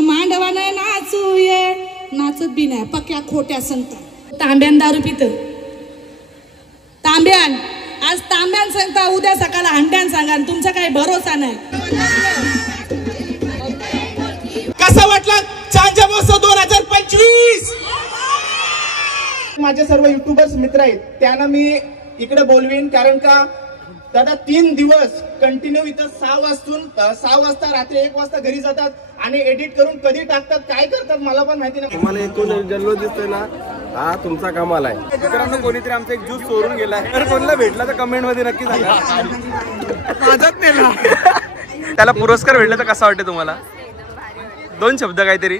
मांडवाने नाचू ये नाचत बी नाही पक्या खोट्या सांगता तांब्यान दारू पित तांब्यान आज तांब्यान सांगता उद्या सकाळला हंड्यान सांगा तुमचा काही भरोसा नाही। कसा वाटला चांजा महोत्सव 2025? माझे सर्व युट्यूबर्स मित्र आहेत त्यांना मी इकडे बोलवीन कारण का दादा 3 दिवस कंटिन्यू इथं 6 वाजता रात्री 1 वाजता घरी जातात आणि एडिट करून कधी टाकतात काय करतात मला पण माहिती नाही। तुम्हाला एकूण जल्लो दिसतोय ना हा तुमचा कमाल आहे। मित्रांनो कोणीतरी आमचा एक ज्यूस चोरून गेलाय तर कोणाला भेटला तर कमेंट मध्ये नक्की सांगा। माझाच नेला त्याला पुरस्कार भेटला तर कसा वाटते तुम्हाला? 2 शब्द काहीतरी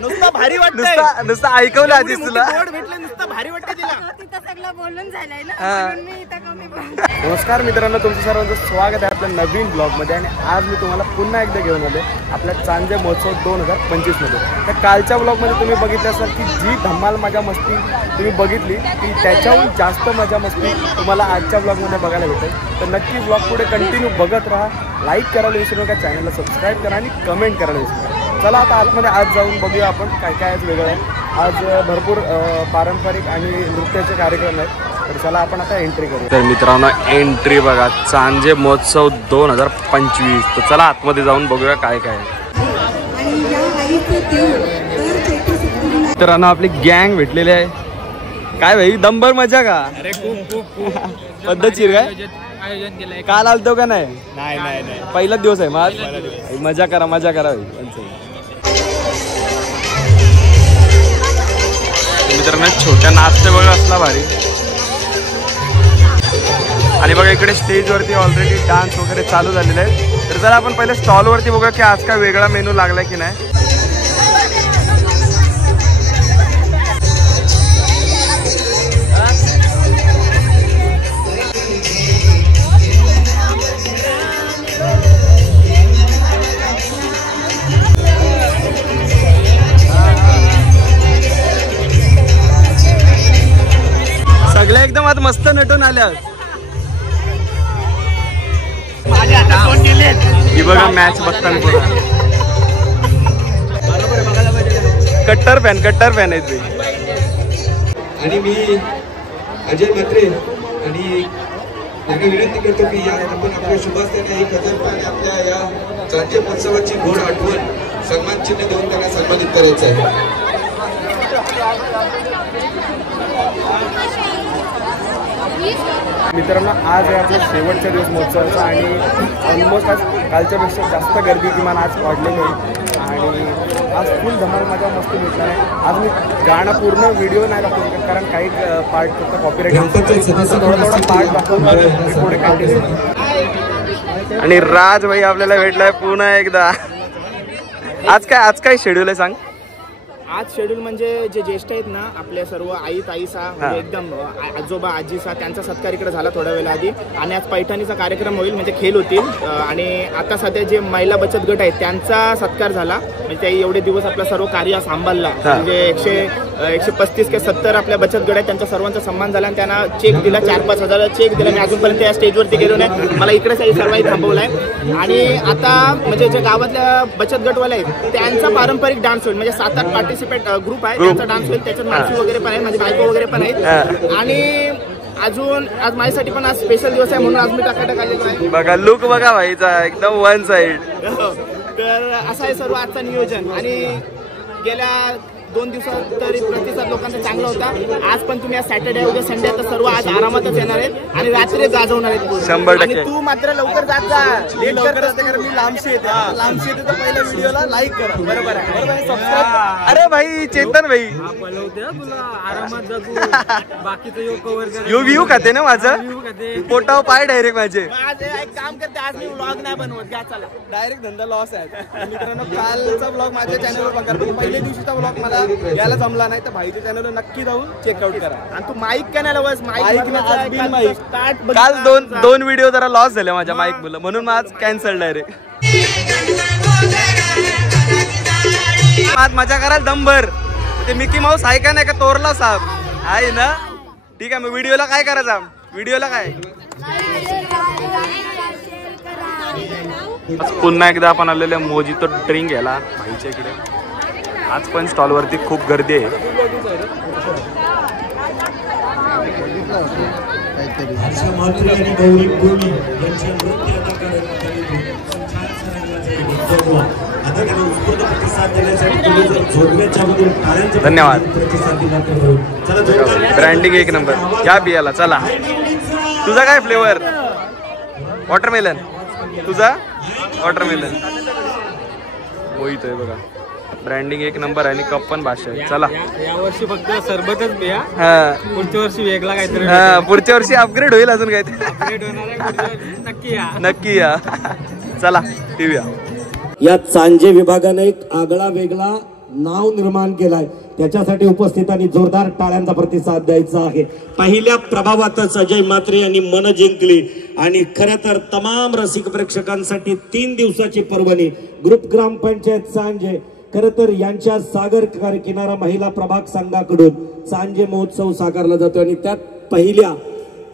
नुसतं भारी वाटतंय नुसतं ऐकवलं आधीच तुला भेटलं नुसतं भारी वाटतं तिला तिथं सगळं बोलून झालंय ना म्हणून मी इथं कमी बोलते। नमस्कार मित्रांनो तुमचं सर्वांचं स्वागत आहे आपल्या नवीन ब्लॉग मध्ये आणि आज मी तुम्हाला पुन्हा एकदा घेऊन आले आपल्या चांजे महोत्सव 2025 मध्ये। तर कालच्या ब्लॉग मध्ये तुम्ही बघितलं असाल की जी धमाल मजा मस्ती तुम्ही बघितली ती त्याच्याहून जास्त मजा मस्ती तुम्हाला आजच्या ब्लॉग मध्ये बघायला भेटेल। तर नक्की ब्लॉग पुढे कंटिन्यू बघत राहा, लाईक करायला विसरू नका, चॅनलला सबस्क्राईब करा आणि कमेंट करायला विसरू नका। चला आता आतमध्ये आज जाऊन बघूया आपण काय काय आज वेगळं आहे। आज भरपूर पारंपरिक आणि नृत्याचे कार्यक्रम आहेत तर चला आपण आता एंट्री करूया। तर मित्रांनो एंट्री बघा चांजे महोत्सव 2025। तर चला आतमध्ये जाऊन बघूया काय काय मित्रांनो आपली गँग भेटलेली आहे। काय भाई दंबर मजा का? अरे खूप पद्धतशीर काय आयोजन केलंय काल आलतो का नाही? नाही पहिलाच दिवस आहे मग मजा करा मित्रांनो छोट्या नाचते बघा असला भारी। आणि बघा इकडे स्टेज वरती ऑलरेडी डान्स वगैरे चालू झालेले आहे। तर चला आपण पहिले स्टॉल वरती बघूया की आज काय वेगळा मेनू लागलाय की नाही। सगळ्या एकदम आज मस्त नटून आल्या। ही बघा मॅच बघताना कट्टर फॅन आहेत ते। आणि मी अजय म्हात्रे आणि त्यांना विनंती करतो की आपण आपल्या शुभास्त्यांना 1000 रुपये आपल्या या चांजे महोत्सवाची गोड आठवण सन्मान चिन्ह देऊन त्यांना सन्मानित करायचं आहे। मित्रांनो आज आहे आपला शेवटचा दिवस महोत्सवाचा आणि ऑलमोस्ट आज कालच्यापेक्षा जास्त गर्दी किमान आज वाढलेली आहे आणि आज फुल धमाल मजा मस्ती भेटणार आहे। आज मी गाणं पूर्ण व्हिडिओ नाही दाखवतो कारण काही पार्ट फक्त कॉपीराईट थोडा पार्ट दाखवतो पुढे कंटिन्यू। आणि राज भाई आपल्याला भेटलाय पुन्हा एकदा। आज काय शेड्यूल आहे सांग? आज शेड्यूल म्हणजे जे ज्येष्ठ आहेत ना आपल्या सर्व आई ताईसा म्हणजे एकदम आजोबा आजीसा त्यांचा सत्कार इकडे झाला थोड्या वेळा आधी आणि आज पैठणीचा कार्यक्रम होईल म्हणजे खेळ होतील आणि आता सध्या जे महिला बचत गट आहेत त्यांचा सत्कार झाला म्हणजे ते एवढे दिवस आपला सर्व कार्य सांभाळला म्हणजे 135 के 70 आपल्या बचत गट आहेत त्यांचा सर्वांचा सन्मान झाला आणि त्यांना चेक दिला 4-5 हजाराचा चेक दिला। मी अजूनपर्यंत या स्टेजवरती गेलो नाही मला इकडेच सर्वांनी थांबवलाय आणि आता म्हणजे जे गावातल्या बचत गटवाले आहेत त्यांचा पारंपरिक डान्स होईल म्हणजे 7-8 पार्टिसिपेट ग्रुप आहे त्यांचा डान्स होईल त्याच्यात माणसं वगैरे पण आहेत माझी बायको वगैरे पण आहेत आणि अजून आज माझ्यासाठी पण आज स्पेशल दिवस आहे म्हणून आज मी टाकाटाक आलेलो आहे। बघा लुक बघा भाईचा एकदम वन साइड। तर असं आहे सर्व आजचं नियोजन आणि गेल्या 2 दिवसात तरी प्रतिसाद लोकांचा चांगला होता। आज पण तुम्ही आज सॅटर्डे उद्या संडे तर सर्व आज आरामातच येणार आहेत आणि रात्री गाजवणार आहेत 100%। आणि तू मात्र लवकर जात जा लेट करत असते कारण मी लांबशी येते तर पहिल्या व्हिडिओला लाईक करा बरोबर आहे सबस्क्राईब। अरे भाई चेतन भाई तुला आरामात जातो बाकीचं यो कव्हर कर यो व्ह्यू खाते ना माझं पोटाव पाय डायरेक्ट माझे। आज एक काम करते आज मी व्लॉग नाही बनवत घ्या चला डायरेक्ट धंदा लॉस आहे। मित्रांनो कालचा ब्लॉग माझ्या चॅनलवर बघा पण पहिल्या दिवशीचा ब्लॉग मला याला जमला नाही तर भाईच्या चॅनलवर नक्की जाऊन चेकआउट करा। आणि तू माईक काय नाही लावस माईक काल दोन व्हिडिओ जरा लॉस झाले माझ्या माईक मुलं म्हणून आज कॅन्सल डायरेक्ट। आज मजा कराल दंबर ते मिकी माऊस आहे का नाही का तोरला साहेब आहे ना ठीक आहे मग व्हिडिओला काय करायचं व्हिडिओला काय आज पुन्हा एकदा आपण आलेले मोजितो ड्रिंक घ्यायला भाईच्या इकडे. आज पण स्टॉलवरती खूप गर्दी आहे. धन्यवाद. ब्रँडिंग एक नंबर. या बियाला चला. तुझा काय फ्लेवर? वॉटरमेलन. तुझा वॉटरमेलन. मोहित आहे बघा. ब्रँडिंग एक नंबर आणि कप पण भाषा आहे. चला या वर्षी फक्त सरबतच बिया. पुढच्या वर्षी वेगळा काहीतरी. पुढच्या वर्षी अपग्रेड होईल अजून काहीतरी. अपग्रेड होणार आहे पुढच्या वर्षी. नक्की या. नक्की या. चला टीव्ही. या चांजे विभागाने एक आगळा वेगळा नाव निर्माण केलाय. त्याच्यासाठी उपस्थितांनी जोरदार टाळ्यांचा प्रतिसाद द्यायचा आहे. पहिल्या प्रभावातच अजय म्हात्रे यांनी मन जिंकली आणि खरं तर तमाम रसिक प्रेक्षकांसाठी 3 दिवसाची पर्वणी ग्रुप ग्रामपंचायत सांजे खरं तर यांच्या सागर किनारा महिला प्रभाग संघाकडून सांजे महोत्सव साकारला जातो. आणि त्यात पहिल्या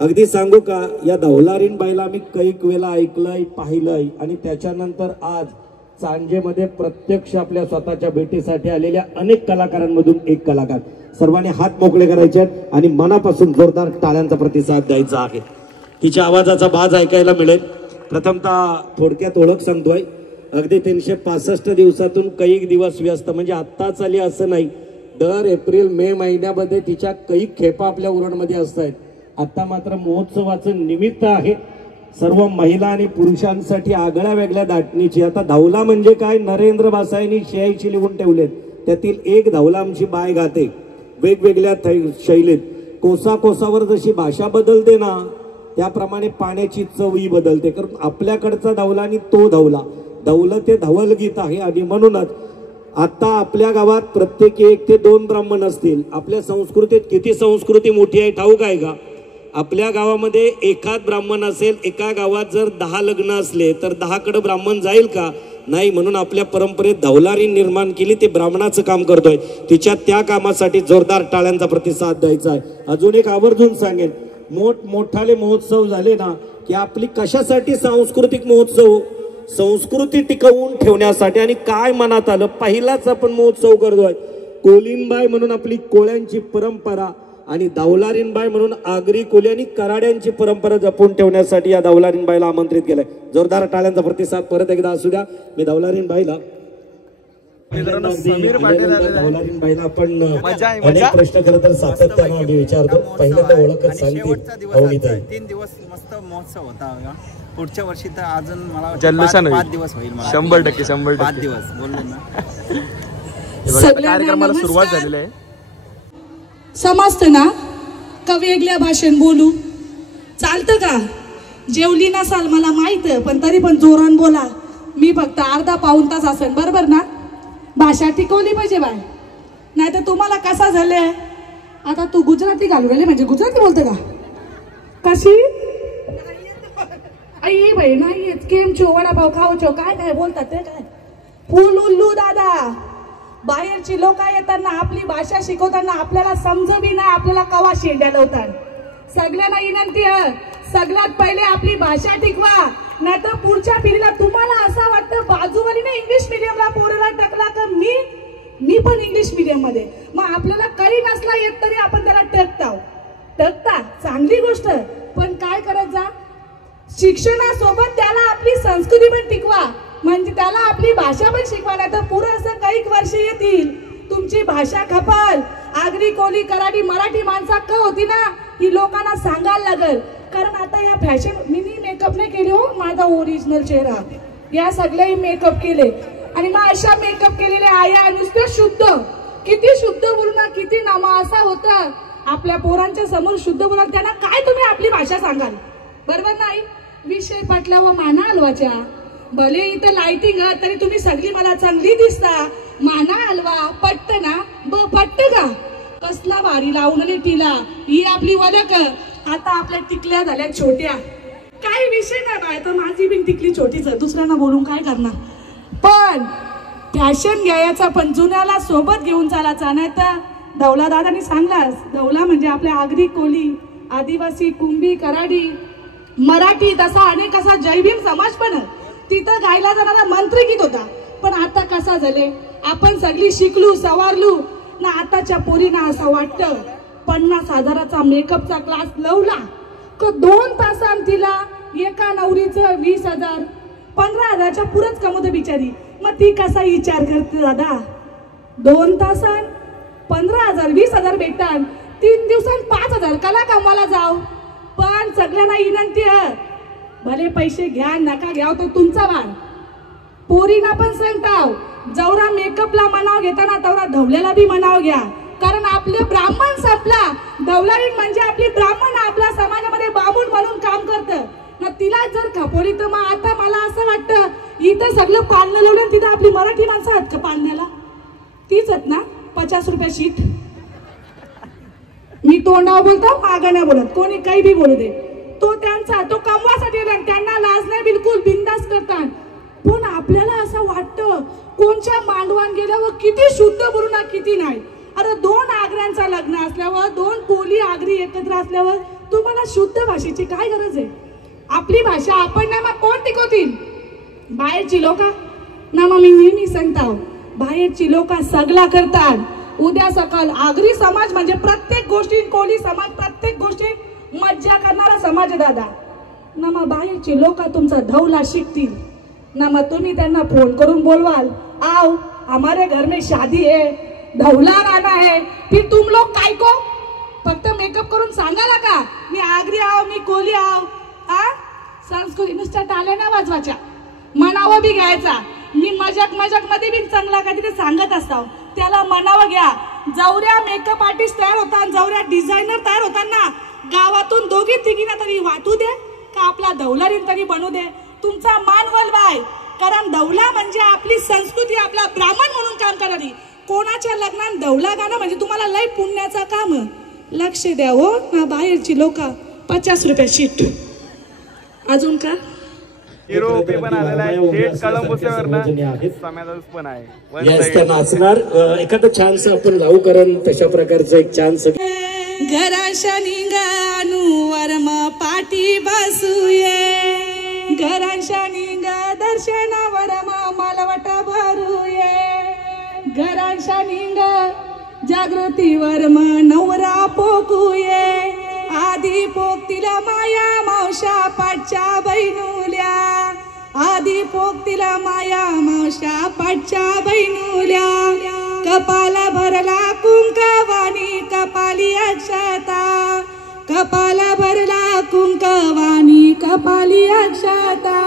अगदी सांगू का या धवलारीन बाईला मी कैक वेळा ऐकलंय पाहिलंय आणि त्याच्यानंतर आज सांजेमध्ये प्रत्यक्ष आपल्या स्वतःच्या भेटीसाठी आलेल्या अनेक कलाकारांमधून एक कलाकार. सर्वांनी हात मोकळे करायचे आहेत आणि मनापासून जोरदार टाळ्यांचा प्रतिसाद द्यायचा आहे. तिच्या आवाजाचा बाज ऐकायला मिळेल. प्रथमतः थोडक्यात ओळख सांगतोय. अगदी 365 दिवसातून कैक दिवस व्यस्त म्हणजे आत्ताच आली असं नाही. दर एप्रिल मे महिन्यामध्ये तिच्या कैक खेपा आपल्या उरणमध्ये असत आहेत. आता मात्र महोत्सवाचं निमित्त आहे. सर्व महिला आणि पुरुषांसाठी आगळ्या वेगळ्या दाटणीची. आता धावला म्हणजे काय नरेंद्र बासाईंनी 86 लिहून ठेवलेत. त्यातील एक धावला आमची बाय गाते वेगवेगळ्या शैलीत. कोसा कोसावर जशी भाषा बदलते ना त्याप्रमाणे पाण्याची चवही बदलते. कारण आपल्याकडचा धावला आणि तो धावला धवलं ते धवल गीत आहे. आणि म्हणूनच आता आपल्या गावात प्रत्येकी 1 ते 2 ब्राह्मण असतील. आपल्या संस्कृतीत किती संस्कृती मोठी आहे ठाऊक आहे का? आपल्या गावामध्ये एखाद ब्राह्मण असेल. एका गावात जर 10 लग्न असले तर 10 कडे ब्राह्मण जाईल का? नाही. म्हणून आपल्या परंपरेत धवलारी निर्माण केली. ते ब्राह्मणाचं काम करतोय. तिच्या त्या कामासाठी जोरदार टाळ्यांचा प्रतिसाद द्यायचा आहे. अजून एक आवर्जून सांगेन मोठाले महोत्सव झाले ना की आपली कशासाठी सांस्कृतिक महोत्सव संस्कृती टिकवून ठेवण्यासाठी. आणि काय मनात आलं पहिलाच आपण महोत्सव करतोय. कोलिनबाई म्हणून आपली कोळ्यांची परंपरा आणि धावलारीनबाई म्हणून आगरी कोली आणि कराड्यांची परंपरा जपून ठेवण्यासाठी या धावलारीनबाईला आमंत्रित केलंय. जोरदार टाळ्यांचा प्रतिसाद परत एकदा असू द्या. मी धावलारीनबाईला धावलारीनबाईला आपण अनेक प्रश्न खरं तर सातत्यानं आम्ही विचारतो. पहिल्यांदा ओळखच सांगते. 3 दिवस मस्त महोत्सव होता. पुढच्या वर्षी तर अजून मला जल्लोषाने 5 दिवस होईल. 100% 5 दिवस बोललो ना. कार्यक्रमाला सुरुवात झालेली आहे. समजतं ना का वेगळ्या भाषेत बोलू चालतं का? जेवली नसाल मला माहित पण तरी पण जोरान बोला. मी फक्त अर्धा पाऊण तास असेल बरोबर ना. भाषा टिकवली पाहिजे बाय. नाही तर तुम्हाला कसा झाले आता तू गुजराती घालू राहिले म्हणजे गुजराती बोलते का? कशी आई बाई नाही केम छो वडापाव खाऊ छो काय काय बोलतात ते काय फुल उल्लू दादा. बाहेरची लोक येताना आपली भाषा शिकवताना आपल्याला समजवी नाही आपल्याला कवा शेंड्या लावतात. सगळ्यांना विनंती आहे सगळ्यात पहिले आपली भाषा टिकवा. नाहीतर पुढच्या पिढीला तुम्हाला असं वाटतं बाजूवालीने इंग्लिश मीडियमला पोराला टाकला का मी पण इंग्लिश मीडियम मध्ये. मग आपल्याला काही नसला येत तरी आपण त्याला टकता चांगली गोष्ट. पण काय करत जा शिक्षणासोबत त्याला आपली संस्कृती पण टिकवा. म्हणजे त्याला आपली भाषा पण शिकवा. नाही तर पुढे असं काही वर्ष येतील तुमची भाषा खपल. आगरी कोली कराडी मराठी माणसा क होती ना ही लोकांना सांगायला लागल. कारण आता या फॅशन मी मेकअप नाही केले हो. माझा ओरिजिनल चेहरा या सगळे मेकअप केले आणि मग अशा मेकअप केलेल्या आया नुसतं शुद्ध किती शुद्ध बोलणार किती नामा असा होता. आपल्या पोरांच्या समोर शुद्ध बोला त्यांना काय तुम्ही आपली भाषा सांगाल बरोबर नाही. विषय पटल्यावर माना हलवाच्या भले इथं लाइटिंग तरी तुम्ही सगळी मला चांगली दिसता. माना हलवा पट्ट ना पट्ट का कसला भारी लावून टिला ही आपली वलक. आता आपल्या टिकल्या झाल्या छोट्या काही विषय नाही बाय. तर माझी बिन टिकली छोटीच दुसऱ्यांना बोलून काय करणार. पण फॅशन घ्यायचा पण जुन्याला सोबत घेऊन चालायचा. नाही तर धवला दादानी सांगलास धवला म्हणजे आपल्या आगरी कोली आदिवासी कुंभी कराडी मराठी तसा अनेक असा जैभीम समाज पण तिथं गायला जाणारा मंत्रगीत होता. पण आता कसा झाले, आपण सगळी शिकलू सवारलू ना. आताच्या पोरींना असं वाटतं 50,000चा मेकअपचा क्लास लावला का 2 तासांत तिला एका नवरीचं 20,000 15,000च्या पुरच कमवते बिचारी. मग ती कसा विचार करते दादा, 2 तासांत 15,000 20,000 भेटतात, 3 दिवसांत 5,000 कला कामाला जाव. पण सगळ्यांना विनंती आहे, भले पैसे घ्या नका घ्या तो तुमचा वार. पोरीना पण सांगताव, जवरा मेकअपला मनाव घेताना तेवढा धवल्याला बी मनाव घ्या. कारण आपले ब्राह्मण संपला, धवलाईन म्हणजे आपली ब्राह्मण आपल्या समाजामध्ये बाबून म्हणून काम करतं ना. तिला जर खपोली तर मग आता मला असं वाटतं इथं सगळं पालणं लावलं, तिथं आपली मराठी माणसं आहेत का पालण्याला? तीच आहेत ना 50 रुपये शीट. मी तोंडावर बोलतो, मागं नाही बोलत, कोणी काही बी बोलू दे. तो त्यांचा तो कमवासाठी, त्यांना लाज नाही, बिलकुल बिंदास करतात. पण आपल्याला असं वाटतं कोणच्या मांडवान गेल्यावर किती शुद्ध बोलू ना किती नाही. अरे 2 आगऱ्यांचा लग्न असल्यावर 2 कोली आगरी एकत्र असल्यावर तुम्हाला शुद्ध भाषेची काय गरज आहे? आपली भाषा आपण ना मग कोण टिकवतील? बाहेरची लोक ना. मग मी नेहमी सांगतो, बाहेरची लोक सगळा करतात. उद्या सकाळ आगरी समाज म्हणजे प्रत्येक गोष्टी, कोली समाज प्रत्येक गोष्टी मज्जा करणारा समाज दादा ना. मग बाहेरची लोक तुमचा धवला शिकतील ना. मग तुम्ही त्यांना फोन करून बोलवाल, आओ हमारे घर में शादी है, धवला गाना है, फिर तुम लोग काय को फक्त मेकअप करून सांगाला का मी आगरी आव मी कोली आव? संस्कृती नुसत्या टाल्या ना वाजवाच्या, मनावं बी घ्यायचा. मी मजाक मध्ये बी चांगला काहीतरी सांगत असतो, त्याला मनावं घ्या. जवऱ्या मेकअप आर्टिस्ट तयार होतात, जवऱ्या डिझायनर तयार होतात ना, गावातून 2-3 तरी वाटू दे का आपला धवलारीन तरी बनू दे. तुमचा मान वलवाय, कारण धवला म्हणजे आपली संस्कृती, आपला ब्राह्मण म्हणून काम करणारी. कोणाच्या लग्नात धवला गाणं म्हणजे तुम्हाला लय पुण्याचा काम. लक्ष द्या हो ना. बाहेरची लोक 50 रुपये शीट. अजून का हिरोपी पण आलेला आहे, थेट कळंबुसेवरनं समाजात पण आहे. नाचणार एखादं छानस आपण लावू, कारण तशा प्रकारचं एक छानस. घराशा निंगानु वर्म पाठी बसूये, घराशा निंग दर्शनावर मालवट भरूये, घराशा निंग जागृतीवर नवरा पोकुये, आधी पोकतीला माया मावशा पाठच्या बहिणुल्या, आधी पोकतीला माया मावशा पाठच्या बहिणुल्या, कपाला भरला कुंकवानी कपाली अक्षता, कपाला भरला कुंकवानी कपाली अक्षता,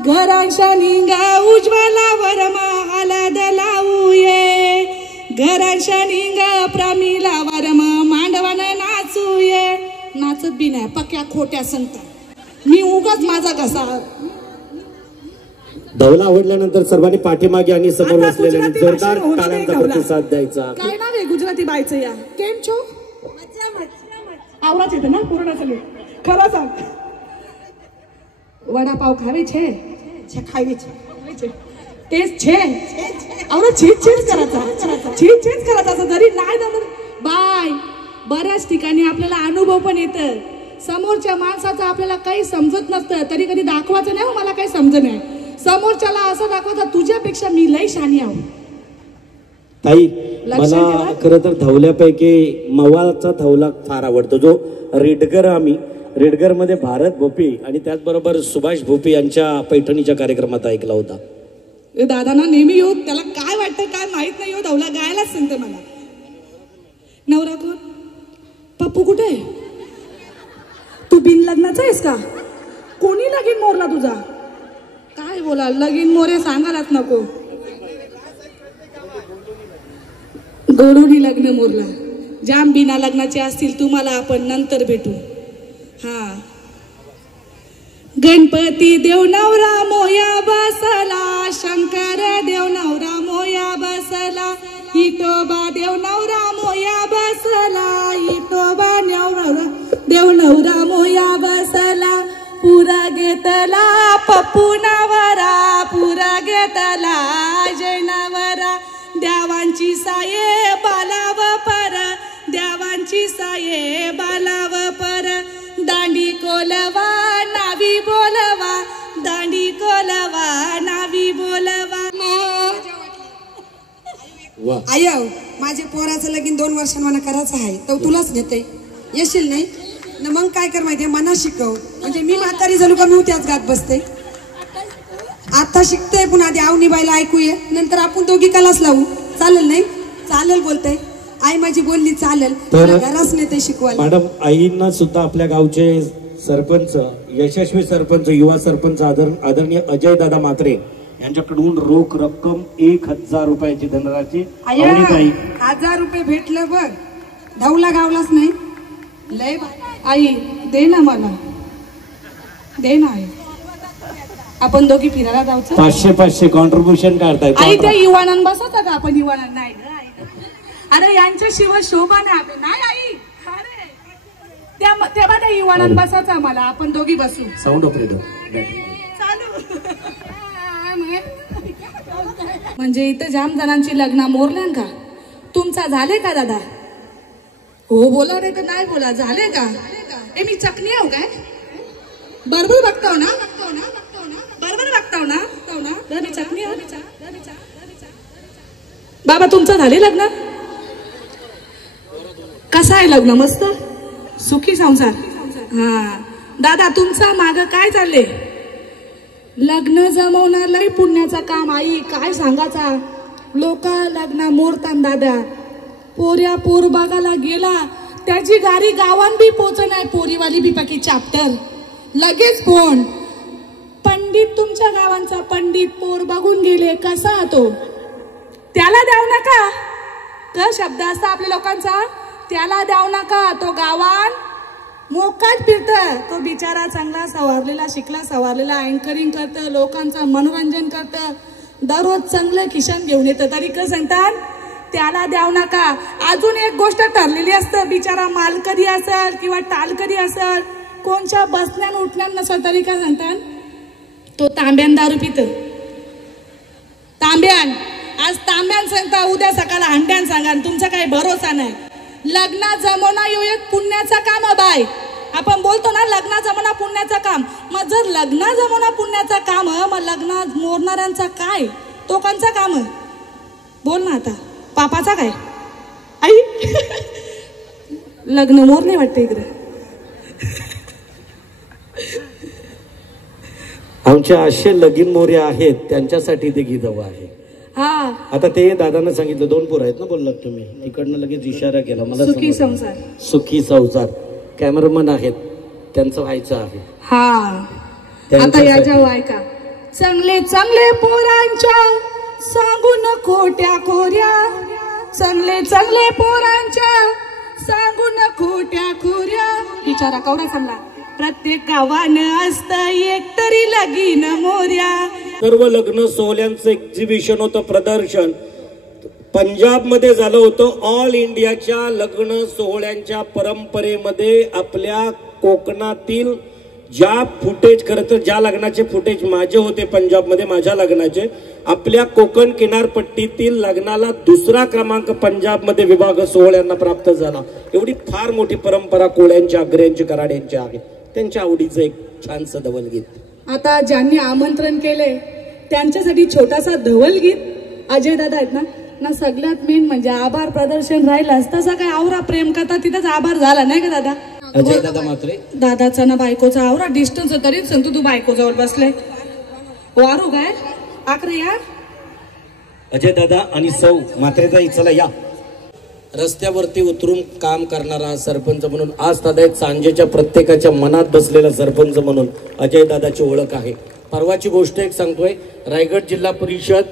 घरांशा निंगा उज्ज्वला वरमा हलद लावूये, घरांशा निंगा प्रमिला वरमा मांडवान नाचूये. नाचत बी नाही, पक्या खोट्या सांगतात. मी उगाच माझा घसा. धवला आवडल्यानंतर सर्वांनी पाठीमागे आणि समोर असलेल्या जोरदार टाळ्यांचा प्रतिसाद द्यायचा. काय नाव आहे गुजराती बायचं या? केम छो? आवाज येते ना पूर्ण सगळे. खरं सांग, वडापाव खावे छे खावे छे तेच छे आवडा छेच करायचा असं जरी नाही झालं बाय. बऱ्याच ठिकाणी आपल्याला अनुभव पण येतं, समोरच्या माणसाचं आपल्याला काही समजत नसतं तरी कधी दाखवायचं नाही. मला काही समजत नाही, समोरच्याला असं दाखवायचं तुझ्यापेक्षा मी लई शानी आहो. ताई मला खरं तर धवल्यापैकी मवाचा धवला फार आवडतो, जो रेडगर. आम्ही रेडगर मध्ये भारत भोपी आणि त्याचबरोबर सुभाष भोपी यांच्या पैठणीच्या कार्यक्रमात ऐकला होता. दादांना नेहमी येऊ, त्याला काय वाटतं काय माहित नाही, येऊ धवला गायलाच सांगते मला. नवरा कोण? पप्पू कुठे आहे? तू बिन लग्नाचा आहेस का? कोणी लगीन मोरला तुझा? काय बोला लगीन मोरे सांगायलाच नको. गोडूनी लग्न मोरला. जाम बिना लग्नाचे असतील तुम्हाला आपण नंतर भेटू. हा गणपती देव नवरा मोया बसला, शंकर देव नवरा मोया बसला, इटोबा देव नवरा मोया बसला, इटोबा देव नवरा मोया बसला, पुरा घेतला पप्पू नवरा, पुरा घेतला जय नवरा, देवांची साये बालाव पर, देवांची साये बालाव पर, दांडी कोलवा नावी बोलवा, दांडी कोलवा वा. आय माझे पोराचं लगीन 2 वर्षांनी मला करायचं आहे तर तुलाच नेते येशील नाही ना मग काय कर माहितीये मना शिकव म्हणजे मी म्हातारी झालो का मी त्याच गात बसते आता शिकते पुन्हा आधी आवनी बाईला ऐकू ये नंतर आपण दोघी कलास लावू चालेल नाही चालेल बोलते आई माझी बोलली चालेल तर घराच नेते शिकवायला. मॅडम आईंना सुद्धा आपल्या गावचे सरपंच यशस्वी सरपंच युवा सरपंच आदरणीय अजय दादा म्हात्रे यांच्याकडून रोख रक्कम 1000 रुपयाची धनराशी 1000 रुपये भेटलं बघ धावला गावलाच नाही लय आई दे ना मला दे ना आई आपण दोघी फिरायला जाऊचं 500 कॉन्ट्रीब्युशन काढताय आई त्या युवानां बसवता का आपण युवानां नाही अरे यांच्याशिवाय शोभा नाही आपली नाही आई अरे तेव्हा त्या युवानां बसायचा मला आपण दोघी बसू साऊंड ऑपरेटर चालू म्हणजे इथं जाम जणांची लग्न मोरल्यान का तुमचा झाले का दादा हो बोला रे का नाही बोला झाले का ए मी चकणी आहो काय बरोबर बघताव ना बरोबर बघताव ना मी चकणी आहो बाबा तुमचं झाले लग्न कसं आहे लग्न मस्त सुखी संसार हा दादा तुमचा माग काय चालले लग्न जमवणार लय पुण्याचं काम आई काय सांगायचा लोक लग्न मोरतान दादा पोऱ्या पोर बागाला गेला त्याची गाडी गावान बी पोच नाही पोरीवाली बी पकी चॅप्टर लगेच फोन पंडित तुमच्या गावांचा पंडित पोर बघून गेले कसा तो त्याला द्याव नका तर शब्द असता आपल्या लोकांचा त्याला द्याव नका तो गावान मोकाट फिरत तो बिचारा चांगला सवारलेला शिकला सवारलेला अँकरिंग करत लोकांचं मनोरंजन करत दररोज चांगलं खिशान घेऊन येतं तरी कसं सांगतात त्याला द्याव नका अजून एक गोष्ट ठरलेली असतं बिचारा माल कधी असेल किंवा टाल कधी असेल कोणच्या बसण्यान उठण्यान नसेल तरी काय सांगतात तो तांब्यान दारू पित तांब्यान आज तांब्यान सांगता उद्या सकाळला हंड्यान सांगा तुमचा काही भरोसा नाही लग्न जमवणं यो एक पुण्याचं काम बाय आपण बोलतो ना लग्न जमवणं पुण्याचं काम मग जर लग्न जमवणं पुण्याचं काम मग लग्न मोरणाऱ्यांचा काय तो कोणचा काम बोल ना आता पापाचा काय आई लग्न मोरणे वाटते इकडे आमच्या असे लगीन मोरे आहेत त्यांच्यासाठी ते गीत हवं आहे हा आता ते दादांना सांगितलं 2 पोरं आहेत ना बोललात तुम्ही तिकडनं लगेच इशारा केला मला सुखी संसार सुखी संसार कॅमेरामन आहेत त्यांचं व्हायचं आहे हा आता याच्या ऐका चांगले चांगले पोरांच्या सांगून खोट्या खोऱ्या चांगले चांगले पोरांच्या सांगून खोट्या खोऱ्या बिचारा कवडा सांगला प्रत्येक गावानं असतं एक तरी लगीन मोऱ्या सर्व लग्न सोहळ्यांचं एक्झिबिशन होतं प्रदर्शन पंजाब मध्ये झालं होतं ऑल इंडियाच्या लग्न सोहळ्यांच्या परंपरेमध्ये आपल्या कोकणातील ज्या फुटेज खरं तर ज्या लग्नाचे फुटेज माझे होते पंजाबमध्ये माझ्या लग्नाचे आपल्या कोकण किनारपट्टीतील लग्नाला 2रा क्रमांक पंजाबमध्ये विभाग सोहळ्यांना प्राप्त झाला एवढी फार मोठी परंपरा कोळ्यांच्या आग्र्यांची कराड्यांची आहे त्यांच्या आवडीचं एक छानसं धवलगीत आता ज्यांनी आमंत्रण केले त्यांच्यासाठी छोटासा धवलगीत अजय दादा आहेत ना सगळ्यात मेन म्हणजे आभार प्रदर्शन राहिलाच तसा काय आवरा प्रेम करता तिथंच आभार झाला नाही का दादा अजय दादा मात्रे दादाचा ना बायकोचा आवरा डिस्टन्स तरीच सांगतो तू बायको जवळ बसले वारू काय आखरे या अजय दादा आणि सौ मात्रेताई चला या रस्त्यावरती उतरून काम करणारा सरपंच म्हणून आज दादा सांजेच्या प्रत्येकाच्या मनात बसलेला सरपंच म्हणून अजय दादाची ओळख आहे परवाची गोष्ट एक सांगतोय रायगड जिल्हा परिषद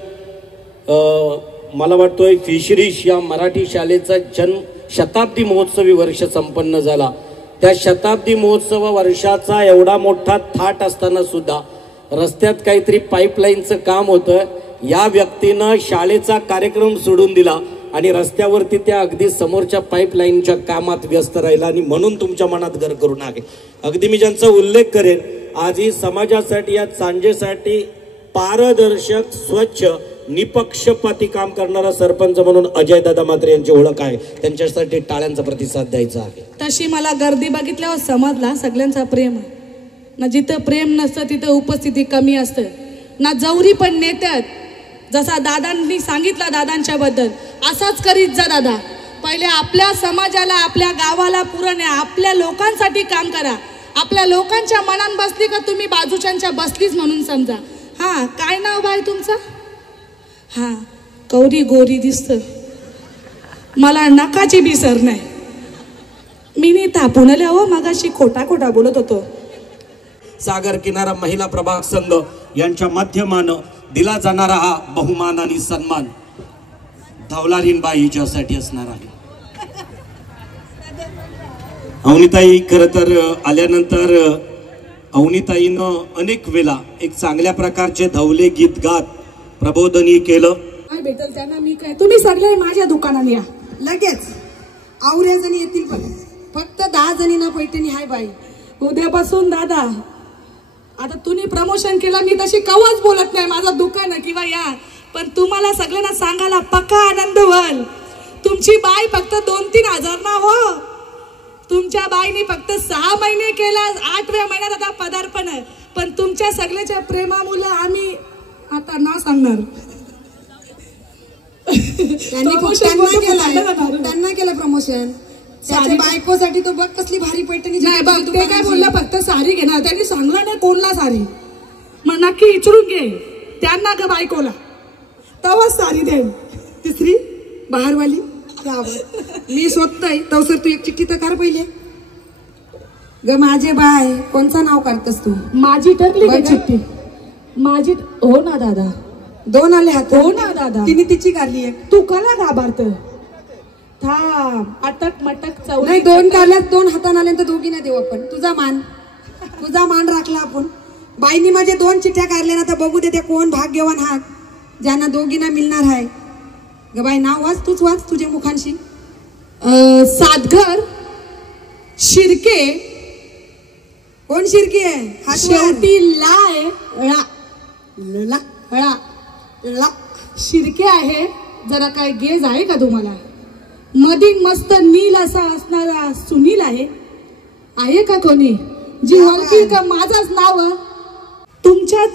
मला वाटतोय फिशरीज या मराठी शाळेचा जन्म शताब्दी महोत्सवी वर्ष संपन्न झाला त्या शताब्दी महोत्सव वर्षाचा एवढा मोठा थाट असताना सुद्धा रस्त्यात काहीतरी पाईपलाईनचं काम होतं या व्यक्तीनं शाळेचा कार्यक्रम सोडून दिला आणि रस्त्यावरती त्या अगदी समोरच्या पाईपलाईनच्या कामात व्यस्त राहिला आणि म्हणून तुमच्या मनात घर करून आहे अगदी मी ज्यांचा उल्लेख करेन आजही समाजासाठी या सांजेसाठी पारदर्शक स्वच्छ निपक्षपाती काम करणारा सरपंच म्हणून अजय दादा मात्रे यांची ओळख आहे त्यांच्यासाठी टाळ्यांचा प्रतिसाद द्यायचा आहे तशी मला गर्दी बघितल्यावर समजला सगळ्यांचा प्रेम ना जिथं प्रेम नसतं तिथं उपस्थिती कमी असतं ना जवरी पण नेत्यात जसा दादांनी सांगितलं दादांच्या बद्दल असाच करीत जा दादा. पहिले आपल्या समाजाला, आपल्या गावाला पुरण आहे, आपल्या लोकांसाठी काम करा. आपल्या लोकांच्या मनात बसली का तुम्ही बाजूच्यांच्या बसलीच म्हणून समजा. हा, काय नाव बाय तुमचं? हा, कौरी गोरी दिसत, मला नकाची बिसर नाही. मी नी तापून आले हो, मगाशी खोटा खोटा बोलत होतो. सागर किनारा महिला प्रभाग संघ यांच्या माध्यमानं दिला जाणारा हा बहुमान आणि सन्मान धवलारीनबाई हिच्यासाठी असणार आहे. अवनीताई खरं तर आल्यानंतर अवनीताईनं अनेक वेळा एक चांगल्या प्रकारचे धवले गीत गात प्रबोधनी केलं. काय भेटल त्यांना मी काय, तुम्ही सगळे माझ्या दुकानात या लगेच. आवऱ्या जणी येतील पण फक्त 10 जणींना पैठणी हाय बाई. उद्यापासून दादा, आता तुम्ही प्रमोशन केलं, मी तशी कवाच बोलत नाही माझं दुकान किंवा या, पण तुम्हाला सगळ्यांना सांगायला पक्का आनंद व्हाल. तुमची बाई फक्त 2-3 हजार ना हो, तुमच्या बाईने फक्त 6 महिने केला, 8व्या महिन्यात आता पदार्पण आहे. पण तुमच्या सगळ्याच्या प्रेमामुळे आम्ही आता ना सांगणार. त्यांना केलं प्रमोशन, त्याच्या बायकोसाठी तो बघ कसली भारी पैठणी. नाही बघ, ते काय बोलला फक्त साडी घेणार, त्यांनी सांगला नाही कोणला साडी. मग नक्की विचारून घे त्यांना ग बायकोला, तेव्हाच साडी दे. तिसरी बाहेरवाली मी स्वतः तवसर तू एक चिठ्ठी तर कर पहिले ग. माझे बाय कोणचं नाव काढतस तू? माझी टकली का चिठ्ठी? माझी हो ना दादा, 2 आले हात. हो ना दादा, तिने तिची काढली एक. तू कला घाबरत थांब, अटक मटक चौक नाही. 2 काढल्यात, 2 हाताने आल्यानंतर दोघींना देऊ आपण. तुझा मान राखला आपण. बाईनी माझे 2 चिठ्ठ्या काढल्या ना, तर बघू दे ते कोण भाग्यवान हात ज्यांना दोघींना मिळणार आहे. ग बाई नाव वाच, तूच वाच तुझ्या मुखांशी. सातघर शिर्के. कोण शिर्के आहे? शेवटी लाय ळा शिर्के आहे. जरा काय गेज आहे का तुम्हाला? मधीन मस्त नील असा असणारा सुनील आहे का कोणी जी ओळखी का माझंच नाव? तुमच्याच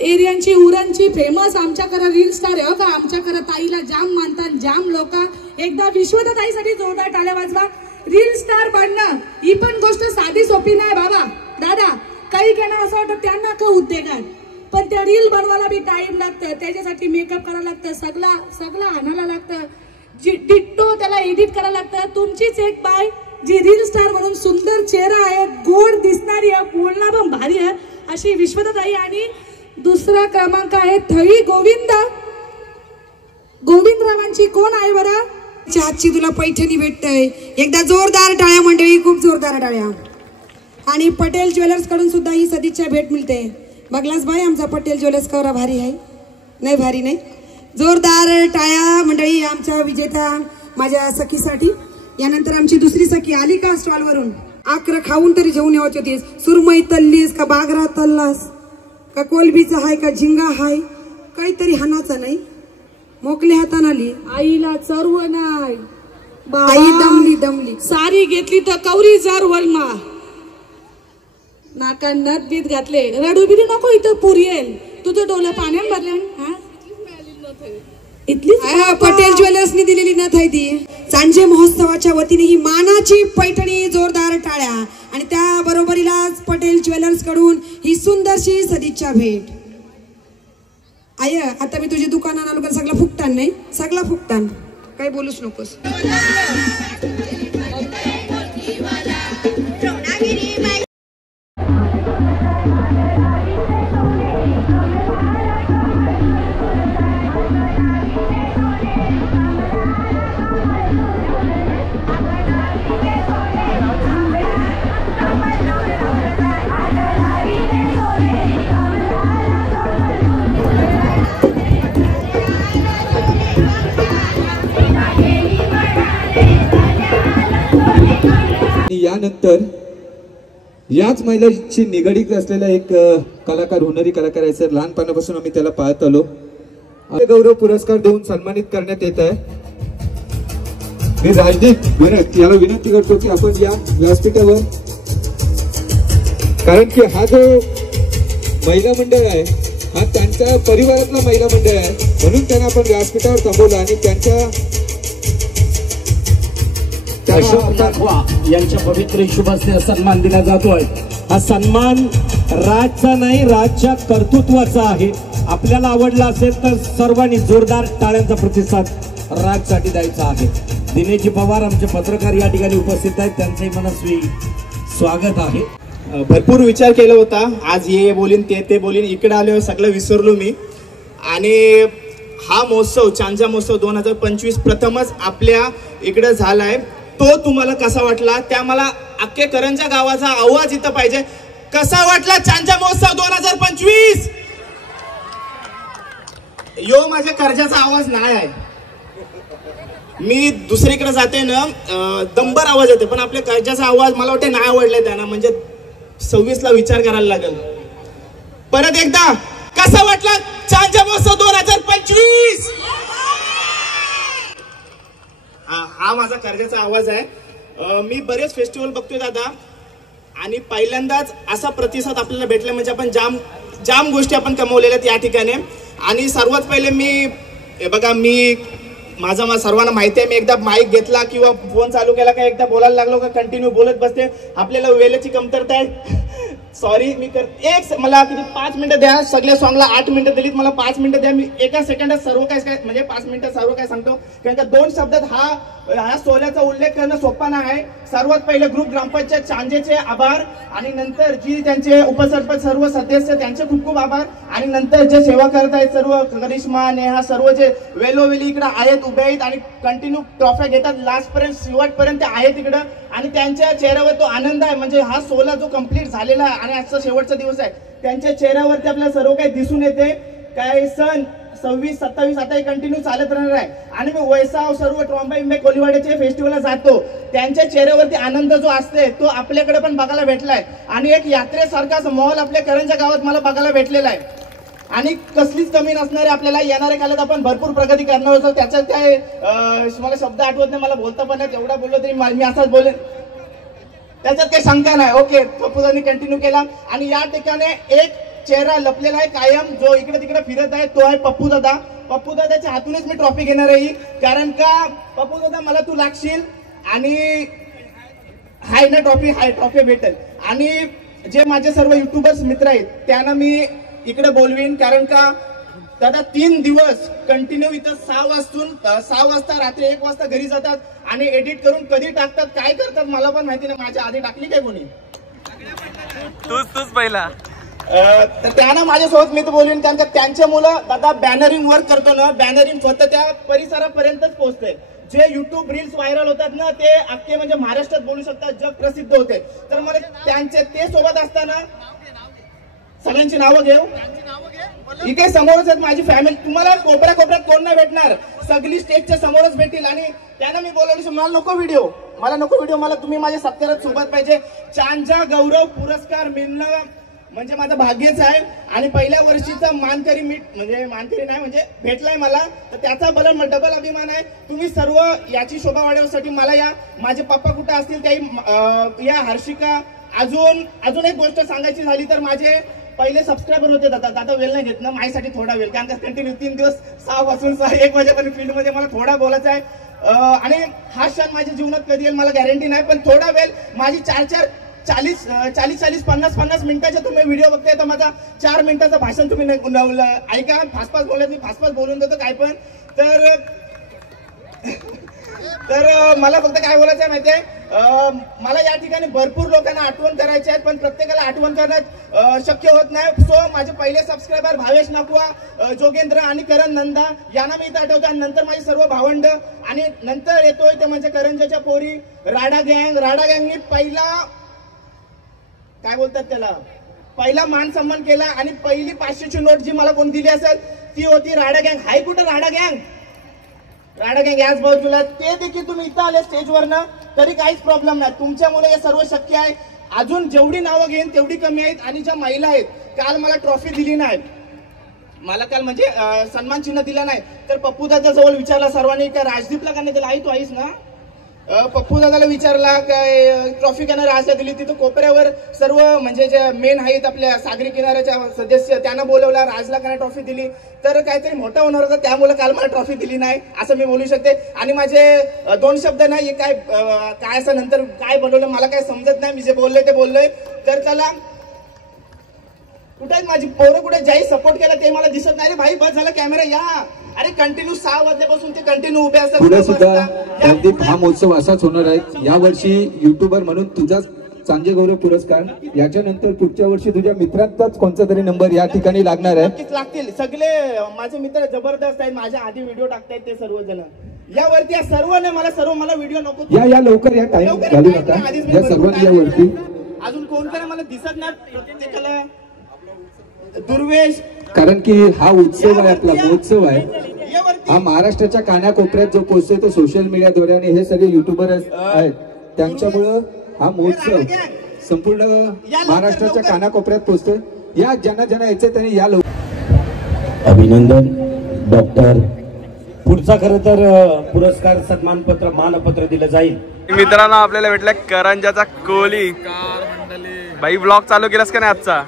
एरियांची उरणची फेमस आमच्याकडे रील स्टार आहे का? आमच्याकडे ताईला जाम मानतात जाम लोक. एकदा विश्वदा ताईसाठी जोरदार टाळ्या वाजवा. रील स्टार बनणं ही पण गोष्ट साधी सोपी नाही बाबा. दादा काही घेणं असं वाटतं त्यांना का उद्योगात, पण त्या रील बनवायला बी टाइम लागतं, त्याच्यासाठी मेकअप करायला लागतं, सगळं आणायला लागतं, डिट्टो त्याला एडिट करायला लागतं. तुमचीच एक बाय जी रील स्टार म्हणून सुंदर चेहरा आहे, गोड दिसणारी आहे, बोलणं पण भारी आहे अशी विश्वदा ताई. आणि दुसरा क्रमांक आहे थळी गोविंदरावांची. कोण आहे बरं? हातची तुला पैठणी भेटतय. एकदा जोरदार टाळ्या मंडळी, खूप जोरदार टाळ्या. आणि पटेल ज्वेलर्स कडून सुद्धा ही सदिच्छा भेट मिळते. बघलास बाई आमचा पटेल ज्वेलर्स कवरा भारी आहे? नाही भारी नाही? जोरदार टाळ्या मंडळी आमच्या विजेता माझ्या सखीसाठी. यानंतर आमची दुसरी सखी आली का स्टॉलवरून? आकर खाऊन तरी जेवून यावची होतीस. सुरमई तल्लीस का बागरा तल्लास का कोलबीचा हाय का झिंगा हाय? काहीतरी हानाचा नाही. मोकले हातान आली. आईला चरव नाही आई दमली. सारी घेतली तर कवरी जर वलमा नाका नथ बीत घातले. रडू बिडू नको, इथं पुरी येईल. तुझं डोलं पाण्यात भरलं. इथली पटेल ज्वेलर्सनी दिलेली नथ आहे ती. सांजे महोत्सवाच्या वतीने ही मानाची पैठणी. जोरदार टाळ्या. आणि त्या बरोबरीलाच पटेल ज्वेलर्स कडून ही सुंदरशी सदिच्छा भेट. आय आता मी तुझ्या दुकानात आलो का सगळं फुकतान? नाही सगळं फुकतान, काही बोलूच नकोस. यानंतर याच महिलाशी निगडीत असलेला एक कलाकार, हुनरी कलाकार आहे सर. लहानपणापासून आम्ही त्याला पाहत आलो. गौरव पुरस्कार देऊन सन्मानित करण्यात येत आहे. मी राजदीप याला विनंती करतो की आपण या व्यासपीठावर, कारण की हा जो महिला मंडळ आहे हा त्यांच्या परिवारातला महिला मंडळ आहे, म्हणून त्यांना आपण व्यासपीठावर थांबवलं आणि त्यांच्या अशोक नाखवा यांच्या पवित्र शुभ हस्ते सन्मान दिला जातोय. हा सन्मान राजचा नाही, राजच्या कर्तृत्वाचा आहे. आपल्याला आवडला असेल तर सर्वांनी जोरदार टाळ्यांचा प्रतिसाद राजसाठी द्यायचा आहे. दिनेशजी पवार आमचे पत्रकार या ठिकाणी उपस्थित आहेत, त्यांचंही मनस्वी स्वागत आहे. भरपूर विचार केला होता, आज हे बोलीन ते बोलीन, इकडे आलो सगळं विसरलो मी. आणि हा महोत्सव चांजा महोत्सव 2025 प्रथमच आपल्या इकडे झालाय. तो तुम्हाला कसा वाटला त्या मला अख्खे करंजा गावाचा आवाज इथं पाहिजे. कसा वाटला चांजा महोत्सव 2025? यो माझ्या कर्जाचा आवाज नाही आहे. मी दुसरीकडे जाते ना दंबर आवाज येते, पण आपल्या कर्जाचा आवाज मला वाटते नाही आवडलाय त्यांना. म्हणजे 26 ला विचार करायला लागेल. परत एकदा कसा वाटला चांजा महोत्सव 2025? हा माझा कर्जाचा आवाज आहे. मी बरेच फेस्टिवल बघतोय दादा, आणि पहिल्यांदाच असा प्रतिसाद आपल्याला भेटला म्हणजे आपण जाम गोष्टी आपण कमवलेल्या आहेत या ठिकाणी. आणि सर्वात पहिले मी बघा, मी माझा सर्वांना माहिती आहे, मी एकदा माईक घेतला किंवा फोन चालू केला का एकदा बोलायला लागलो का कंटिन्यू बोलत बसते. आपल्याला वेळेची कमतरता आहे. सॉरी, मी मला किती 5 मिनिटं द्या. सगळ्या सॉंगला 8 मिनिटं दिलीत, मला 5 मिनिटं द्या. मी एका सेकंडात सर्व काय म्हणजे 5 मिनिटं सर्व काय सांगतो. कारण का 2 शब्दात हा सोहळ्याचा उल्लेख करणं सोपा नाही आहे. सर्वात पहिले ग्रुप ग्रामपंचायत चांजेचे आभार, आणि नंतर जी त्यांचे उपसरपंच सर्व सदस्य त्यांचे खूप खूप आभार, आणि नंतर जे सेवा करत आहेत सर्व करिश्मा नेहा सर्व जे वेलोवेली इकडे आहेत उभे आहेत आणि कंटिन्यू ट्रॉफ्या घेतात लास्ट पर्यंत शेवटपर्यंत आहेत इकडं. आणि त्यांच्या चेहऱ्यावर तो आनंद आहे. म्हणजे हा सोहळा जो कंप्लीट झालेला आहे आणि आजचा शेवटचा दिवस आहे, त्यांच्या चेहऱ्यावरती आपल्याला सर्व काही दिसून येते. काय सण 26, 27 आता कंटिन्यू चालत राहणार आहे. आणि मी वैसाव सर्व ट्रॉम्बा इम्बे कोलीवाड्याचे फेस्टिवलला जातो, त्यांच्या चेहऱ्यावरती आनंद जो असते तो आपल्याकडे पण बघायला भेटलाय. आणि एक यात्रेसारखा माहोल आपल्या करंजा गावात मला बघायला भेटलेला आहे. आणि कसलीच कमी नसणारे आपल्याला येणाऱ्या काळात आपण भरपूर प्रगती करणार होतो. त्याच्यात काय मला शब्द आठवत नाही, मला बोलता पण नाही. एवढा बोललो तरी मी असाच बोलेन, त्याच्यात काही शंका नाही. ओके, पप्पूदांनी कंटिन्यू केला. आणि या ठिकाणी एक चेहरा लपलेला आहे कायम, जो इकडे तिकडे फिरत आहे, तो आहे पप्पू दादा. पप्पू दादाच्या हातूनच मी ट्रॉफी घेणार आहे. कारण का पप्पू दादा मला तू लागशील आणि हाय ना ट्रॉफी भेटेल. आणि जे माझे सर्व युट्यूबर्स मित्र आहेत त्यांना मी इकडे बोलवीन. कारण का दादा 3 दिवस कंटिन्यू इथं 6 वाजता रात्री 1 वाजता घरी जातात आणि एडिट करून कधी टाकतात काय करतात मला पण माहिती नाही. माझ्या आधी टाकली काय कोणी? तूच पहिला. तर त्यांना माझ्यासोबत मी तर बोलवीन. कारण का त्यांच्या मुलं दादा बॅनरिंग वर्क करतो ना, बॅनरिंग स्वतः त्या परिसरापर्यंतच पोहोचते. जे युट्यूब रील्स व्हायरल होतात ना ते अख्खे म्हणजे महाराष्ट्रात बोलू शकतात, जग प्रसिद्ध होते. तर मला त्यांचे ते सोबत असताना सगळ्यांची नावं घेऊ. ही काही समोरच आहेत माझी फॅमिली. तुम्हाला कोपऱ्यात कोण नाही भेटणार, सगळी स्टेजच्या समोरच भेटतील. आणि त्यांना मी बोलवलं मला नको व्हिडिओ, मला तुम्ही माझ्या सत्कारात सोबत पाहिजे. चांजा गौरव पुरस्कार मिळणं म्हणजे माझं भाग्यच आहे. आणि पहिल्या वर्षीचा मानकरी मानकरी नाही म्हणजे भेटलाय मला, तर त्याचा डबल अभिमान आहे. तुम्ही सर्व याची शोभा वाढवण्यासाठी मला या माझे पप्पा कुठे असतील काही या हर्षिका. अजून एक गोष्ट सांगायची झाली तर माझे पहिले सबस्क्रायबर होते दादा वेळ नाही घेत ना माझ्यासाठी थोडा वेळ, कारण का कंटिन्यू 3 दिवस 6 पासून 1 वाजेपर्यंत फील्डमध्ये मला थोडा बोलायचा आहे. आणि हा क्षण माझ्या जीवनात कधी येईल मला गॅरंटी नाही, पण थोडा वेळ माझी 40 50 मिनिटाचा तुम्ही व्हिडिओ बघताय तर माझा 4 मिनिटाचं भाषण तुम्ही ऐका. फास्ट बोलत मी फास्ट बोलून देतो काय पण. तर मला फक्त काय बोलायचं आहे माहितीये, मला या ठिकाणी भरपूर लोकांना आठवण करायची आहे, पण प्रत्येकाला आठवण करणं शक्य होत नाही. सो माझे पहिले सबस्क्रायबर भावेश नाकुआ, जोगेंद्र आणि करण नंदा यांना मी इथं आठवतो. आणि नंतर माझे सर्व भावंड, आणि नंतर येतोय ते म्हणजे करंजाच्या पोरी राडा गँगनी काय बोलतात त्याला पहिला मान सन्मान केला. आणि पहिली 500ची नोट जी मला कोण दिली असेल ती होती राडा गँग. हाय कुठं राडा गँग याच बाजूला. ते देखील तुम्ही इथं आले स्टेजवरनं तरी काहीच प्रॉब्लेम नाही. तुमच्यामुळे हे सर्व शक्य आहे. अजून जेवढी नावं घेईन तेवढी कमी आहेत. आणि ज्या महिला आहेत, काल मला ट्रॉफी दिली नाही, मला काल म्हणजे सन्मान चिन्ह दिला नाही, तर पप्पू दादा जवळ विचारला सर्वांनी का राजदीपला का नाही दिला. आई तू आईस ना, पप्पू दादाला विचारला काय ट्रॉफी त्यांना राजला दिली. तिथं कोपऱ्यावर सर्व म्हणजे जे मेन आहेत आपल्या सागरी किनाऱ्याच्या सदस्य त्यांना बोलवला, राजला काय ट्रॉफी दिली. तर काहीतरी मोठा होणार होता त्यामुळे काल मला ट्रॉफी दिली नाही असं मी बोलू शकते. आणि माझे 2 शब्द नाही काय असं नंतर काय बनवलं मला काय समजत नाही. मी जे बोललोय ते बोललोय. तर चला कुठे माझी पोरं कुठे ज्याही सपोर्ट केला ते मला दिसत नाही रे भाई. बस झाला कॅमेरा या. अरे कंटिन्यू 6 वाजल्यापासून ते कंटिन्यू उभे असतात. पुढे सुद्धा रणदीप हा महोत्सव असाच होणार आहे. यावर्षी युट्यूबर म्हणून तुझा चांजे गौरव पुरस्कार, याच्यानंतर पुढच्या वर्षी तुझ्या मित्रांचाच कोणता तरी नंबर या ठिकाणी लागणार आहे. नक्कीच लागतील. सगळे माझे मित्र जबरदस्त आहेत. माझ्या आधी व्हिडिओ टाकतायत ते सर्वजण. यावरती मला व्हिडिओ नको. या लवकर या, टाइम घालू नका. या सर्वांनी यावरती. अजून कोण मला दिसत नाही प्रत्येकाला. दुर्वेश, कारण की हा उत्सव आहे, आपला महोत्सव आहे. हा महाराष्ट्राच्या कानाकोपऱ्यात जो पोहोचतोय तो सोशल मीडियाद्वारे आणि हे सगळे युट्यूबर आहेत त्यांच्यामुळं हा महोत्सव संपूर्ण महाराष्ट्राच्या कानाकोपऱ्यात पोहोचतोय. या ज्यांना यायचंय त्यांनी या लवकर. अभिनंदन डॉक्टर. पुढचा खरं तर पुरस्कार सन्मानपत्र मानपत्र दिलं जाईल. मित्रांनो आपल्याला भेटला करंजाचा कोहली. भाई ब्लॉग चालू केलास का नाही आजचा?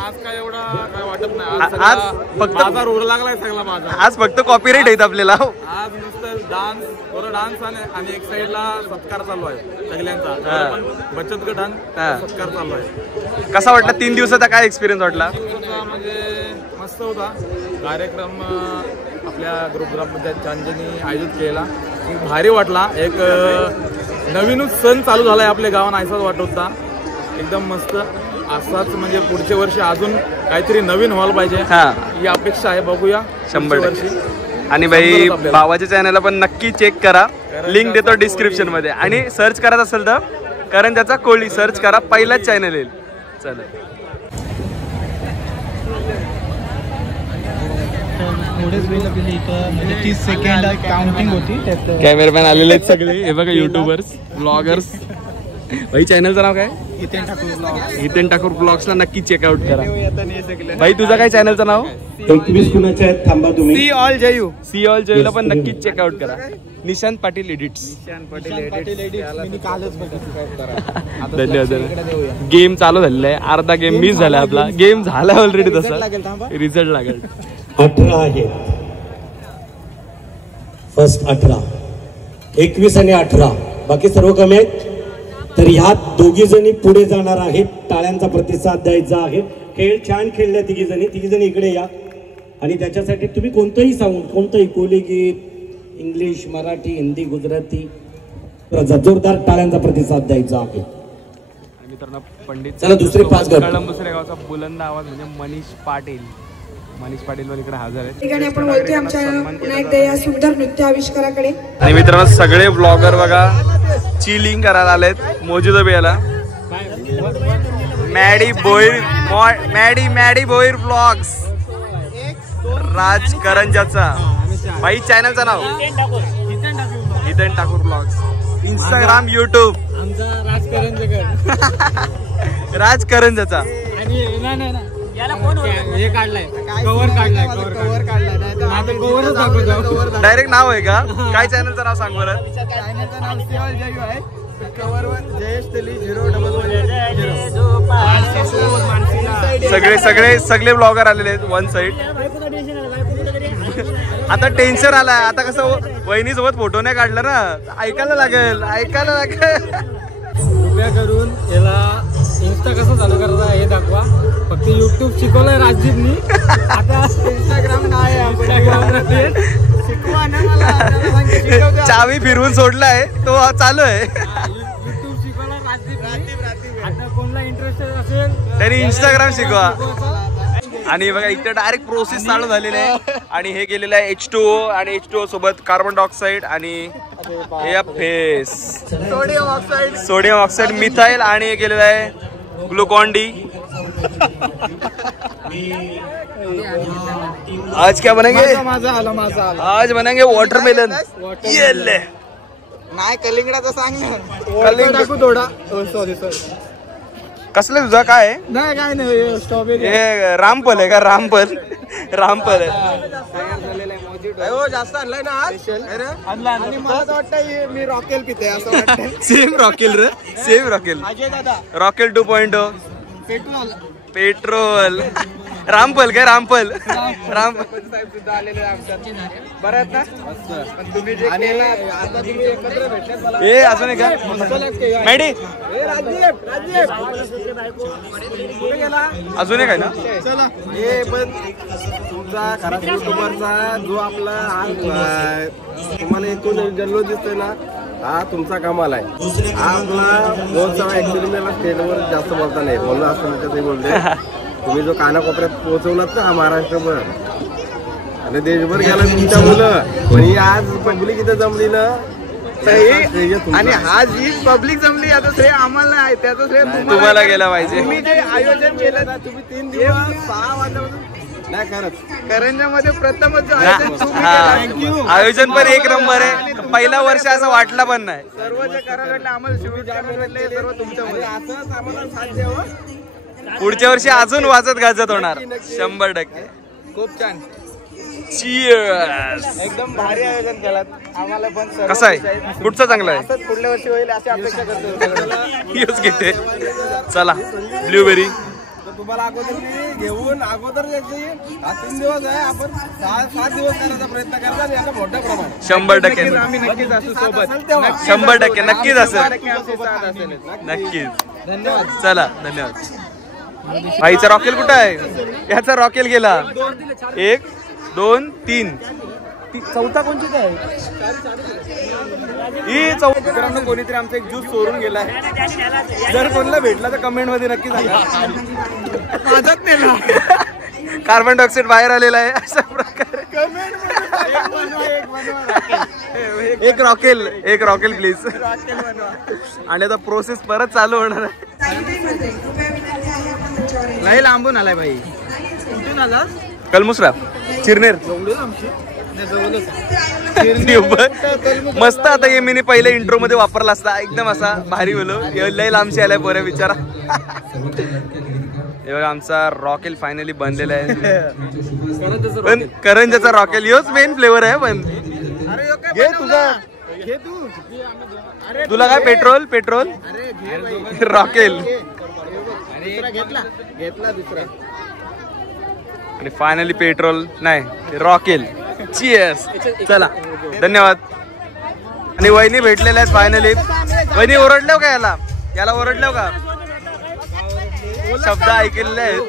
आज काय एवढा काय वाटत नाही. आज फक्त बाजार उर लागलाय सगळा बाजार. आज फक्त कॉपीराइट आहेत आपल्याला. आज नुसतं डान्स आणि एक साईडला सत्कार चालू आहे सगळ्यांचा. बचत गट सत्कार चालू आहे. कसा वाटला 3 दिवसाचा काय एक्सपिरियन्स वाटला? म्हणजे मस्त होता कार्यक्रम. आपल्या ग्रुपमध्ये चांजेनी आयोजित केला. भारी वाटला. एक नवीनच सण चालू झालाय आपल्या गावात असाच वाटत होता. एकदम मस्त. असाच म्हणजे पुढच्या वर्षी अजून काहीतरी नवीन व्हायला पाहिजे ही अपेक्षा आहे. बघूया 100%. आणि भाई भावाच्या चॅनलला पण नक्की चेक करा. लिंक देतो डिस्क्रिप्शन मध्ये. आणि सर्च करायचं असेल तर करंजाचा कोहली सर्च करा, पहिलाच चॅनल येईल. चला म्हणजे 30 सेकंड काउंटिंग होती. कॅमेरामॅन आलेले आहेत सगळे. हे बघा युट्यूबर्स ब्लॉगर्स. भाई चॅनलचं नाव काय? हितेन ठाकूर ब्लॉग्सला नक्की चेकआउट करा. भाई तुझं काय चॅनलचं नाव? 21 कुणाचे आहेत थांबा तुम्ही. सी ऑल जयू ला पण नक्की चेकआउट करा. निशांत पाटील एडिट्स. धन्यवाद. गेम चालू झालेला आहे. अर्धा गेम मिस झाला आपला. गेम झाला ऑलरेडी तसा. रिझल्ट लागेल. 18 आहेत. फर्स्ट 18, 21 आणि 18 बाकी सर्व कमी आहेत. तर ह्या दोघी जणी पुढे जाणार आहेत. टाळ्यांचा प्रतिसाद द्यायचा आहे. खेळ छान खेळल्या तिघी जणी इकडे या. आणि त्याच्यासाठी तुम्ही कोणतंही साऊंड, कोणतंही कोली गीत, इंग्लिश, मराठी, हिंदी, गुजराती, जोरदार टाळ्यांचा प्रतिसाद द्यायचा आहे. मित्रांनो पंडित चला दुसरे 5 गट. दुसऱ्या गावचा बुलंद आवाज म्हणजे मनीष पाटील वर इकडे हजर आहेत. ठिकाणी आपण बोलतोय आमच्या पुन्हा एकदा या सुंदर नृत्य आविष्काराकडे. आणि मित्रांनो सगळे ब्लॉगर बघा चिलिंग करायला आलेत मोजिदो बियाला. मॅडी बोईर ब्लॉग्स. राज करंजाचा. भाई चॅनलचं नाव Hiten Thakur vlogs. Instagram, YouTube Raj करंजाचा. डायरेक्ट नाव आहे का? काय चॅनलचं नाव सांग बरं. सगळे ब्लॉगर आलेले आहेत वन साइड. आता टेन्शन आलाय. आता कसं वहिनी सोबत फोटो नाही काढला ना. ऐकायला लागेल. कृपया करून याला इंस्टा कसं चालू करायचा हे दाखवा. फक्त युट्यूब शिकवलंय राजदीपनी. आता इंस्टाग्राम नाही. शिकवा ना मला. चावी फिरवून सोडलाय तो चालू आहे. युट्यूब शिकवलंय राजदीपनी. आता कोणाला इंटरेस्टेड असेल त्यांनी इंस्टाग्राम शिकवा. आणि बघा इथे डायरेक्ट प्रोसेस चालू झालेली आहे. आणि हे गेलेलं आहे H2O आणि H2O सोबत कार्बन डायऑक्साईड आणि सोडियम ऑक्साईड मिथाइल. आणि हे गेलेलं आहे ग्लुकॉन डी. आज क्या बनेंगे? आज बनेंगे वाटरमेलन. नाही कलिंगडाचं सांग ना. कलिंगड थोडा. सॉरी कसलं तुझा काय? नाही काय नाही. स्ट्रॉबेरी हे रामपल आहे का? रामपल आहे. जास्त आणलाय ना आज आणि मला तर वाटतं मी रॉकेल पिते असं वाटतं. सेम रॉकेल रे सेम रॉकेल अजय दादा रॉकेल 2.0 पेट्रोल रामपल काय रामपल साहेब सुद्धा आलेले आमच्यात बरं आहेत ना. पण तुम्ही जे केलं, आता तुम्ही एकत्र भेटल्यात मला ए अजून एक मॅडी अजून एक आहे ना. चला हे पण तुमचा खरा युट्यूबरचा जो आपला तुम्हाला एकूण जल्लो दिसतोय ना हा तुमचा कमाल आहे. हा आपला महोत्सव ऍक्च्युली मला स्टेजवर जास्त बोलता नाही बोललो असं त्याच्यातही बोलते. तुम्ही जो कानाकोपऱ्यात पोहोचवलात ना हा महाराष्ट्रभर आणि देशभर गेला तुमच्या मुलं पण ही आज पब्लिक इथं जमली ना आणि हा जी पब्लिक जमली याचं श्रेय आम्हाला आहे, त्याचं श्रेय तुम्हाला गेला पाहिजे. तुम्ही जे आयोजन केलं ना, तुम्ही 3 दिवस 6 वाजल्यापासून नाही खरंच करंजामध्ये प्रथमच जो आयोजन तुम्ही केलं. आयोजन पण एक नंबर आहे. पहिला वर्ष असं वाटला पण नाही. सर्व जे करायला आम्हाला शुभेच्छा भेटले सर्व तुमच्यामध्ये असंच आम्हाला साथ द्यावं. पुढच्या वर्षी अजून वाजत गाजत होणार 100%. खूप छान Cheers. एकदम भारी आयोजन केलं आम्हाला पण. कसं आहे कुठचं चांगलं आहे असंच पुढल्या वर्षी होईल अशी अपेक्षा करतो. यूज घेते. चला ब्लूबेरी तुम्हाला अगोदर घेऊन अगोदर 3 दिवस आहे आपण 7 दिवस करायचा प्रयत्न करतात याचा मोठ्या प्रमाणात 100% आम्ही नक्कीच असू सोबत. 100% नक्कीच असेल असेल. नक्कीच. धन्यवाद. चला धन्यवाद. भाईचा रॉकेल कुठं आहे. याचा रॉकेल गेला 1 2 3 चौथा कोणती काय ही मित्रांनो कोणीतरी आमचा एक ज्यूस चोरून गेलाय. जर कोणाला भेटला तर कमेंट मध्ये नक्की सांगा. माझाच नेला. कार्बन डायऑक्साईड बाहेर आलेला आहे अशा प्रकारे. एक रॉकेल प्लीज. आणि आता प्रोसेस परत चालू होणार आहे. नाही लांबून आलाय भाई. कुठून आला. कलमुसरा चिरनेर मस्त. आता हे मी पहिले इंट्रो मध्ये वापरला असता एकदम असा भारी बोलो. लय लांबशी आलाय बरं विचारा. हे बघा आमचा रॉकेल फायनली बनलेला आहे. पण करंजाचा रॉकेल ह्योच मेन फ्लेवर आहे. पण घे तुझा घे तू. तुला काय पेट्रोल रॉकेल घेतला दुसरा आणि फायनली पेट्रोल नाही रॉकेल. चीयर्स. चला धन्यवाद. आणि वहिनी भेटलेल्या आहेत फायनली. वहिनी ओरडल्या का याला ओरडल्या का शब्द ऐकलेले आहेत.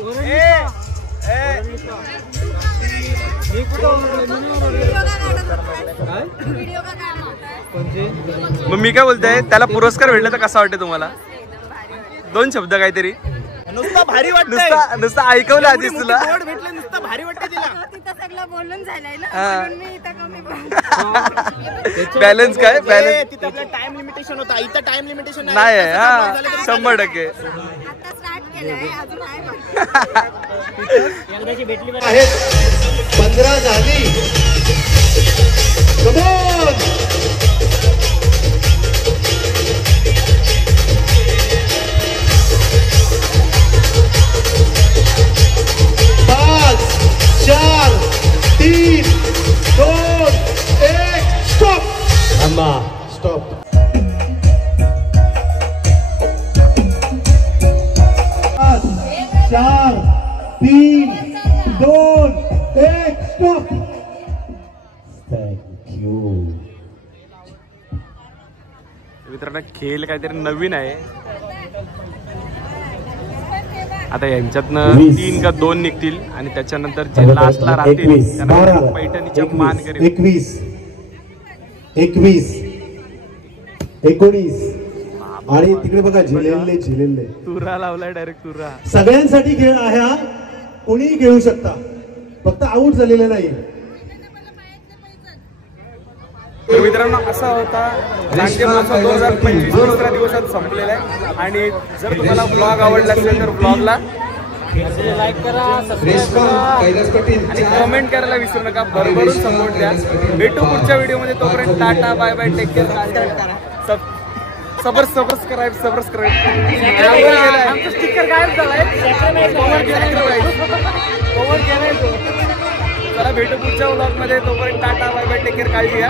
मग मी काय बोलतोय त्याला पुरस्कार भेटला तर कसा वाटते तुम्हाला. 2 शब्द काहीतरी नुसतं भारी वाटतं. नुसतं ऐकवलं आधीच तुला. भेटलं नुसतं भारी वाटतं तिला. तिथं सगळं बोलून झालंय ना म्हणून मी इथं कमी बॅलन्स काय बॅलन्स तिथं आपला टाइम लिमिटेशन होता. इथं टाइम लिमिटेशन नाही आहे. हा 100%. आता स्टार्ट केलंय अजून आहे 15 झाली. स्टॉप. 4 3 2 1 स्टॉप. थँक्यू. मित्रांनो खेळ काहीतरी नवीन आहे. आता यांच्यातनं 3 का 2 निघतील आणि त्याच्यानंतर जे लास्टला राहतील त्यांना पैठणीच्या मान करेल. 21 19 आणि तिकडे बघा झिलेले तुरा लावलाय डायरेक्ट तुरा. सगळ्यांसाठी खेळ आहे हा. कोणीही खेळू शकता फक्त आऊट झालेले नाही. तर मित्रांनो असा होता चांजे महोत्सव 2025 दुसऱ्या दिवसात संपलेला आहे. आणि जर तुम्हाला ब्लॉग आवडला असेल तर ब्लॉगला लाईक करा, सबस्क्राईब करा आणि कमेंट करायला विसरू नका. भरभरून सपोर्ट द्या. भेटू पुढच्या व्हिडिओमध्ये. तोपर्यंत tata bye bye take care. Subscribe sticker गायब झालाय. चला भेटू पुढच्या व्लॉगमध्ये. तोपर्यंत tata bye bye, take care, काळजी घ्या.